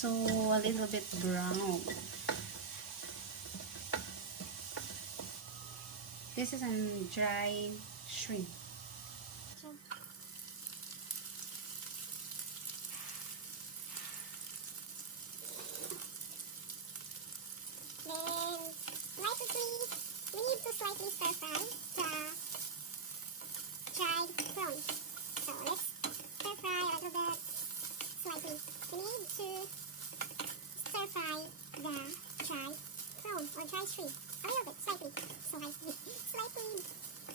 So, a little bit brown. This is a dry shrimp. Then, right quickly, we need to slightly stir fry the dried prawns. So let's stir fry a little bit, slightly. We need to stir fry the dried prawn or dried shrimp. A little bit, slightly. Slightly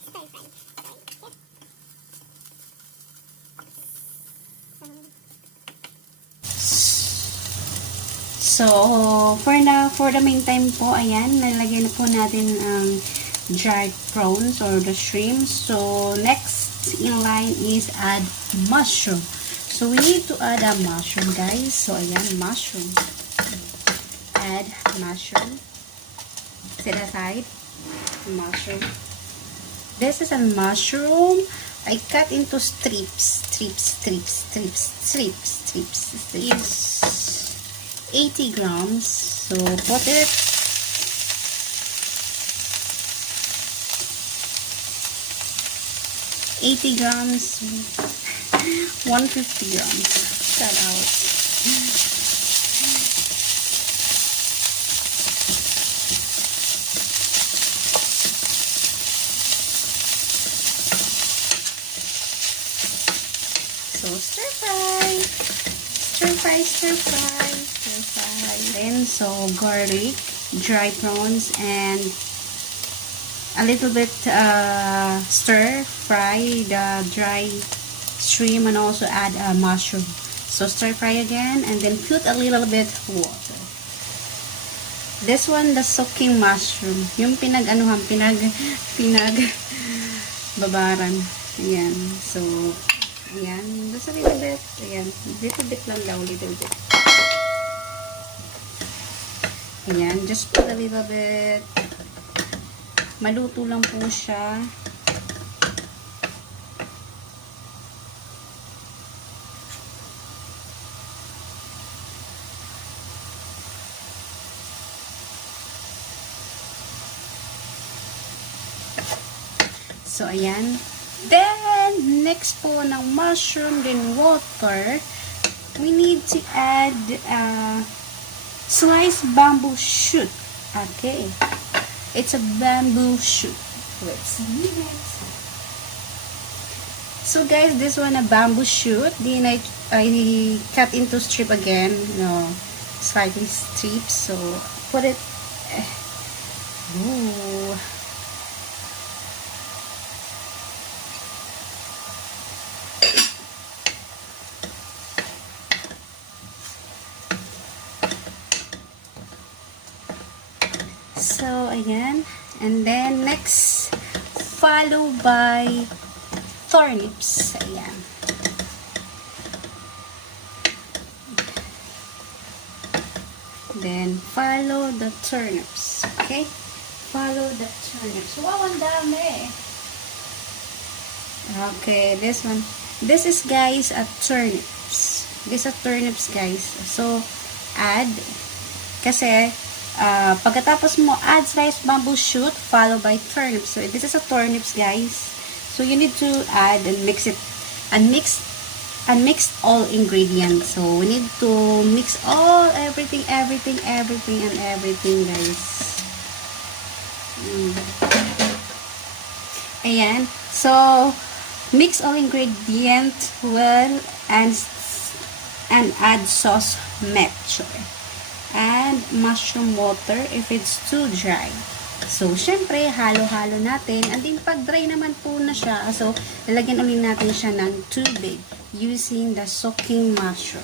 stir fry. Sorry. Yeah. So, for the meantime po, ayan, nalagyan na po natin ang dried prawns or the shrimp. So, next in line is add mushroom. So, we need to add a mushroom, guys. So, ayan, mushroom. Add mushroom. Set aside. Mushroom. This is a mushroom. I cut into strips. Is 80 grams. So, put it. $80 grams, 150 grams. Cut out. So, stir fry. Then, so, garlic, dry prawns, and a little bit stir fry the dry shrimp and also add mushroom. So, stir fry again and then put a little bit water. This one, the soaking mushroom. Yung babaran. Ayan. So, ayan. Just a little bit. Ayan. Little bit lang daw. Little bit. Ayan. Just put a little bit. Maluto lang po siya. So, ayan. Then, next po ng mushroom, then water, we need to add sliced bamboo shoot. Okay. It's a bamboo shoot. Let's see next. So, guys, this one a bamboo shoot. Then, I cut into strip again. No, slightly strips. So, put it. Ooh. So, ayan. And then, next, follow by turnips. Ayan. Then, follow the turnips. Okay? Follow the turnips. Wow, ang dami. Okay, this one. This is, guys, a turnips. This is a turnips, guys. So, add. Kasi, pagkatapos mo, add sliced bamboo shoot, followed by turnips. So, this is a turnips, guys. So, you need to add and mix it, and mix all ingredients. So, we need to mix everything, guys. Ayan. So, mix all ingredients well, and add sauce mixture. And mushroom water if it's too dry. So, syempre, halo-halo natin. And then, pag dry naman po na siya, so, lalagyan ulit natin siya ng tubig using the soaking mushroom.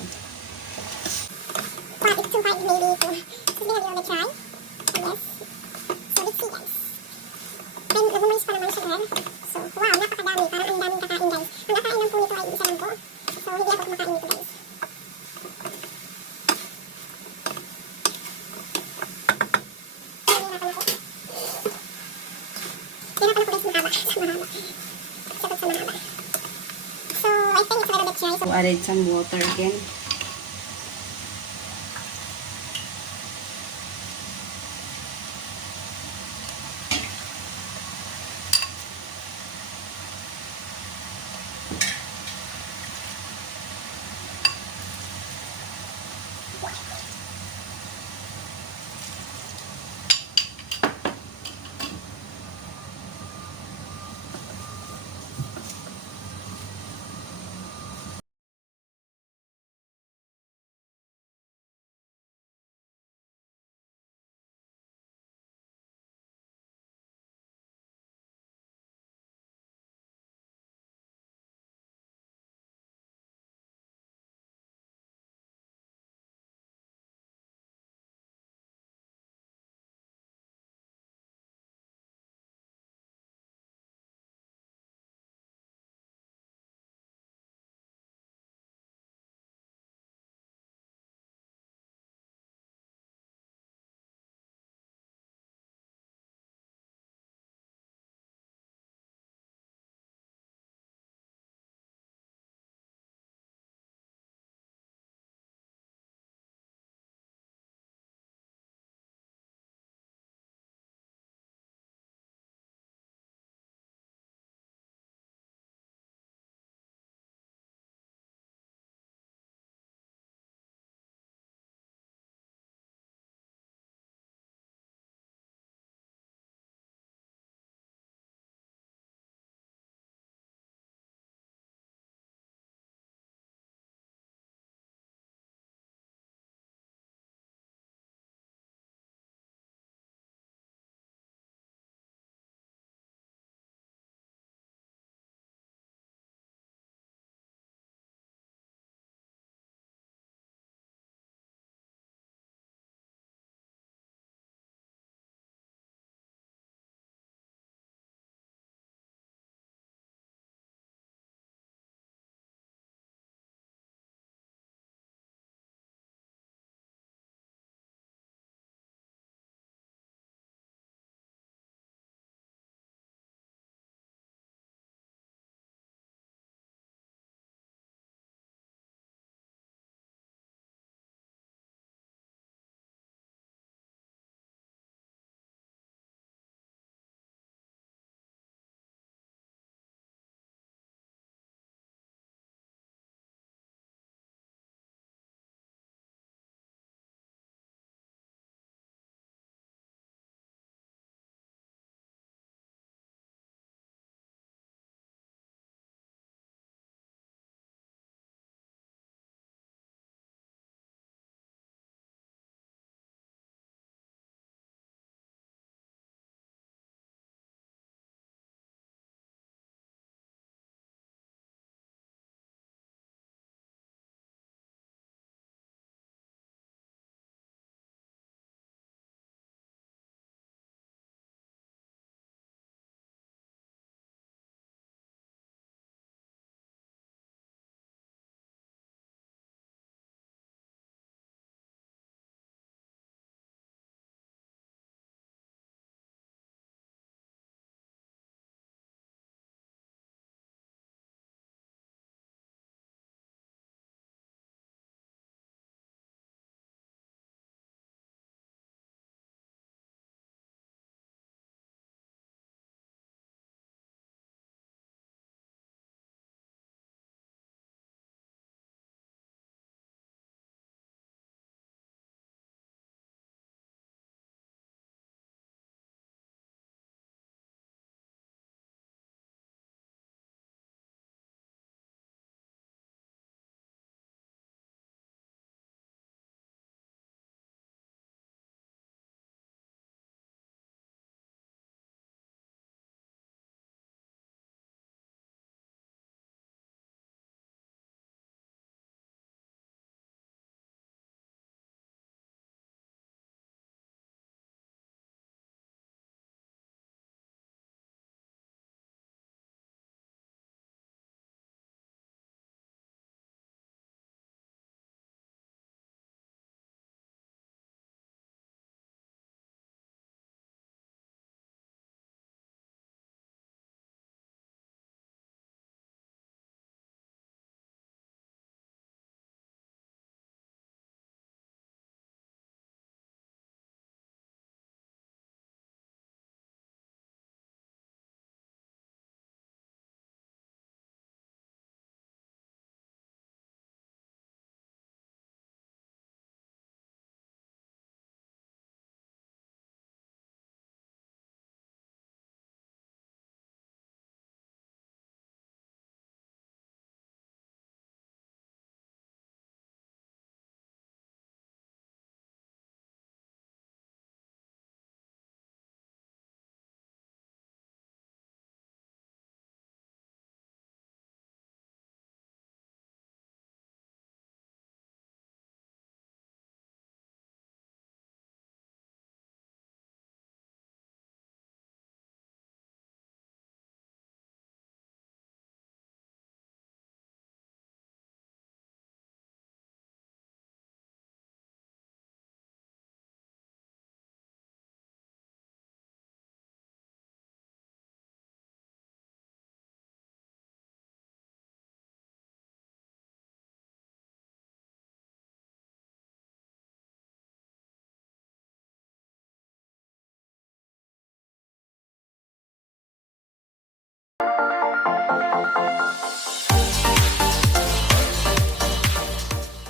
Well, it's too hard maybe to give it a little try. Yes. So, let's see, guys. Then, nagumalis pa naman siya, guys. So, wow, napakadami. Parang ang daming kakain, guys. Ang kakain lang po nito ay isa lang po. So, hindi ako kumakain nito, guys. So, I think it's a little bit dry. So, added some water again.